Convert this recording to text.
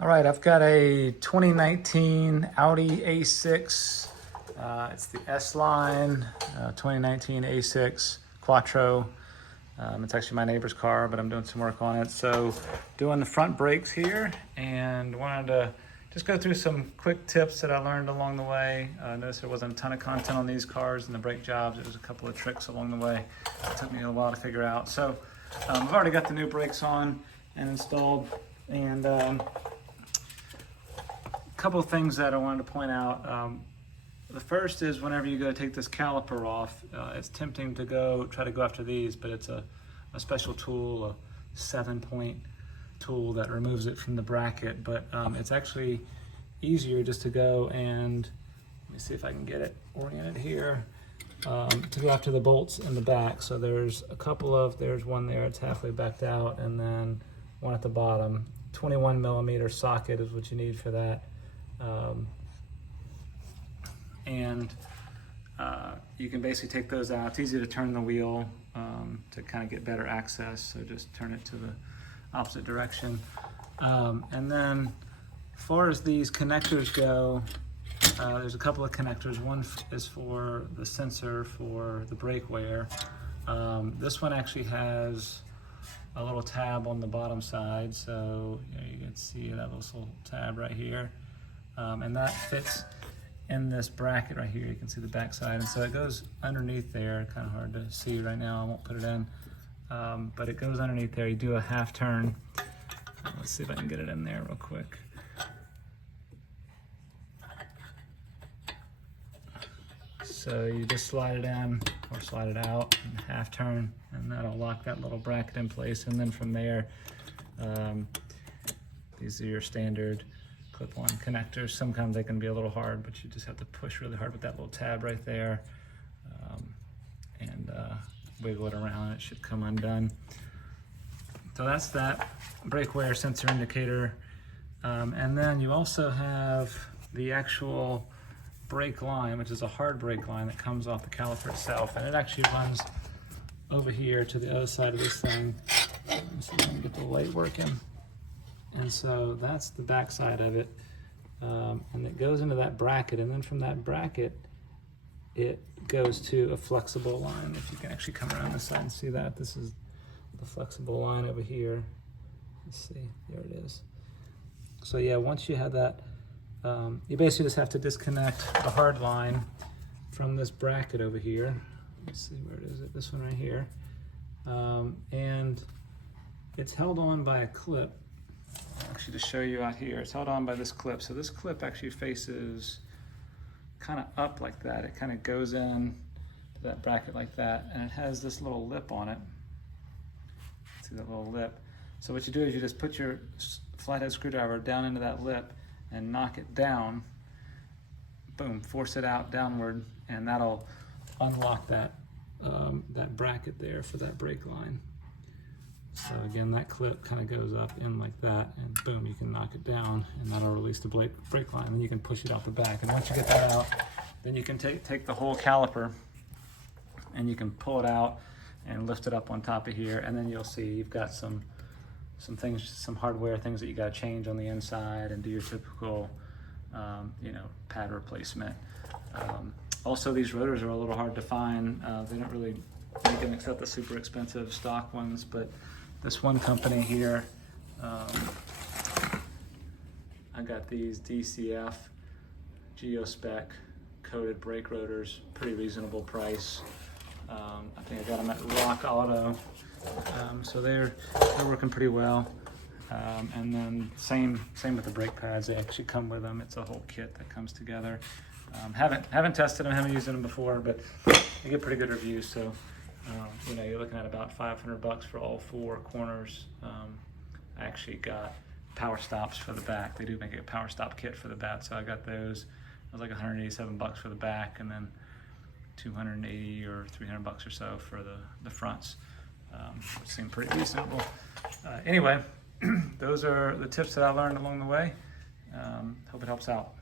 All right, I've got a 2019 Audi A6. It's the S line, 2019 A6 Quattro. It's actually my neighbor's car, but I'm doing some work on it. So doing the front brakes here, and wanted to just go through some quick tips that I learned along the way. Noticed there wasn't a ton of content on these cars and the brake jobs. There was a couple of tricks along the way. It took me a while to figure out. So I've already got the new brakes on and installed, and couple of things that I wanted to point out. The first is whenever you go to take this caliper off, it's tempting to try to go after these, but it's a special tool, a 7-point tool that removes it from the bracket. But it's actually easier just to go and, let me see if I can get it oriented here, to go after the bolts in the back. So there's one there, it's halfway backed out, and then one at the bottom. 21 millimeter socket is what you need for that. You can basically take those out. It's easy to turn the wheel to kind of get better access, so just turn it to the opposite direction. And then as far as these connectors go, there's a couple of connectors. One is for the sensor for the brake wear. This one actually has a little tab on the bottom side, so you can see that little tab right here. And that fits in this bracket right here. You can see the back side, and so it goes underneath there. Kind of hard to see right now, I won't put it in, but it goes underneath there. You do a half turn. Let's see if I can get it in there real quick. So you just slide it in or slide it out and half turn, and that'll lock that little bracket in place. And then from there, these are your standard clip-on connectors. Sometimes they can be a little hard, but you just have to push really hard with that little tab right there, and wiggle it around. It should come undone. So that's that brake wear sensor indicator. And then you also have the actual brake line, which is a hard brake line that comes off the caliper itself, and it actually runs over here to the other side of this thing. Let's see if I can get the light working. And so that's the back side of it, and it goes into that bracket, and then from that bracket it goes to a flexible line. If you can actually come around this side and see that, this is the flexible line over here. Let's see, there it is. So yeah, once you have that, you basically just have to disconnect the hard line from this bracket over here. Let's see, where is it? This one right here. And it's held on by a clip. Actually, to show you out here, it's held on by this clip. So this clip actually faces kind of up like that. It kind of goes in to that bracket like that, and it has this little lip on it. See that little lip? So what you do is you just put your flathead screwdriver down into that lip and knock it down. Boom, force it out downward, and that'll unlock that that bracket there for that brake line. So again, that clip kind of goes up in like that, and boom, you can knock it down, and that'll release the brake line. Then you can push it out the back, and once you get that out, then you can take the whole caliper and you can pull it out and lift it up on top of here, and then you'll see you've got some things, some hardware things that you got to change on the inside and do your typical pad replacement. Also, these rotors are a little hard to find. They don't really make them except the super expensive stock ones, but this one company here, I got these DCF GeoSpec coated brake rotors, pretty reasonable price. I think I got them at Rock Auto, so they're working pretty well. And then same with the brake pads. They actually come with them. It's a whole kit that comes together. Haven't tested them, haven't used them before, but they get pretty good reviews. So you're looking at about $500 for all four corners. I actually got power stops for the back. They do make a power stop kit for the back, so I got those. It was like $187 for the back, and then $280 or $300 or so for the fronts, which seemed pretty reasonable. Anyway, those are the tips that I learned along the way. Hope it helps out.